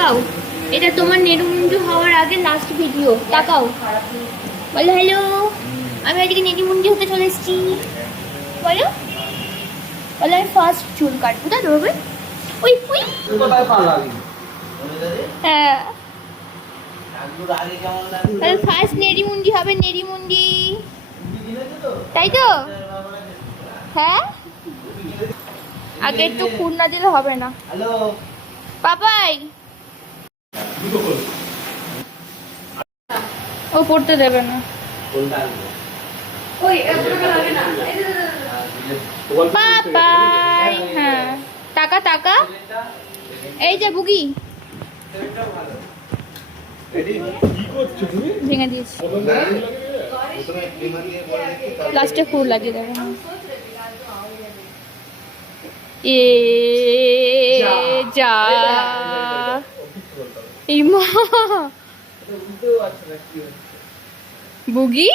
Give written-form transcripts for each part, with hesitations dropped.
তাকাও, এটা তোমার নেড়ুমুন্ডু হওয়ার আগে লাস্ট ভিডিও। তাকাও, বলো হ্যালো, আমি আজকে নেড়িমুন্ডি হতে চলে এসেছি। বলো বলো, আমি ফার্স্ট চুল কাটবো, তাই রবে? ওই ওই হ্যাঁ, ফার্স্ট নেড়িমুন্ডি হবে, নেড়িমুন্ডি, তাই তো? হ্যাঁ, আগে একটু খুন না দিলে হবে না। পাপাই ও পড়তে দেবে না। পাপাই হ্যাঁ, টাকা টাকা, এই যে বুগি ভেঙে দিয়েছি, লাস্টে ফুল লাগিয়ে দেবে। এ যা ইমা বুগি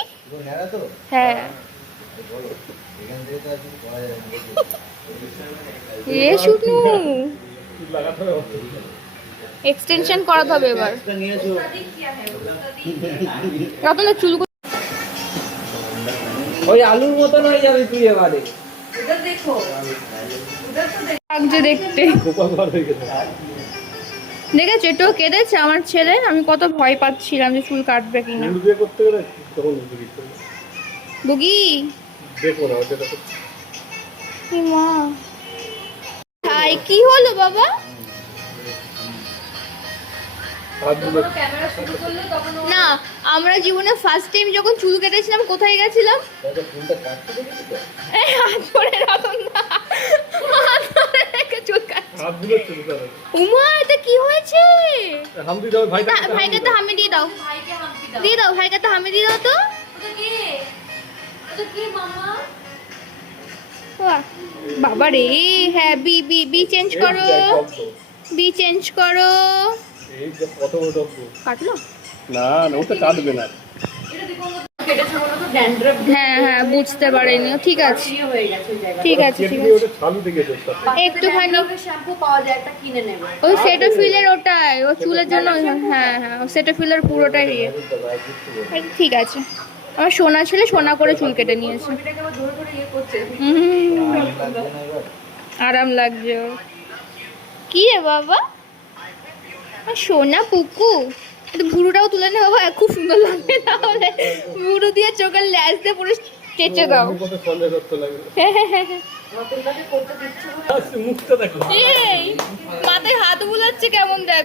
হ্যাঁ, এ শুনু এক্সটেনশন করাতে হবে এবার। রতন চুল ওই আলুর মতন হয়ে যাবে তুই এবারে। লাগছে দেখতে, দেখেছো একটু কেঁদেছে আমার ছেলে। আমি কত ভয় পাচ্ছিলাম যে চুল কাটবে কিনা। বুগি মা হাই, কি হলো বাবা? না, আমরা জীবনে ফার্স্ট টাইম যখন চুল কেটেছিলাম কোথায় গেছিলাম? উমা এটা কি হয়েছে? ভাইকে তো হামি দিয়ে দাও, দিয়ে দাও ভাইকে তো হামি দিয়ে দাও তো। বাবা রে, হ্যাঁ বি বি বি চেঞ্জ করো, বি চেঞ্জ করো। কাটলো না না, ওটা কাটবে না। হ্যাঁ হ্যাঁ, বুঝতে পারিনি। ঠিক আছে ঠিক আছে ঠিক আছে, একটুখানি ওই সেটোফিলের ওটাই, ও চুলের জন্য। হ্যাঁ হ্যাঁ, সেটোফিলের পুরোটাই ইয়ে। ঠিক আছে, আমার সোনা ছেলে সোনা করে চুল কেটে নিয়েছে। আরাম লাগছে ওর। কি রে বাবা, সোনা পুকু, ভুরুটাও তুলে নে বাবা, খুব সুন্দর লাগবে। তাহলে ভুরু দিয়ে চোখের ল্যাস দিয়ে পুরো কেচে দাও। মাথায় হাত বুলাচ্ছে কেমন দেখ।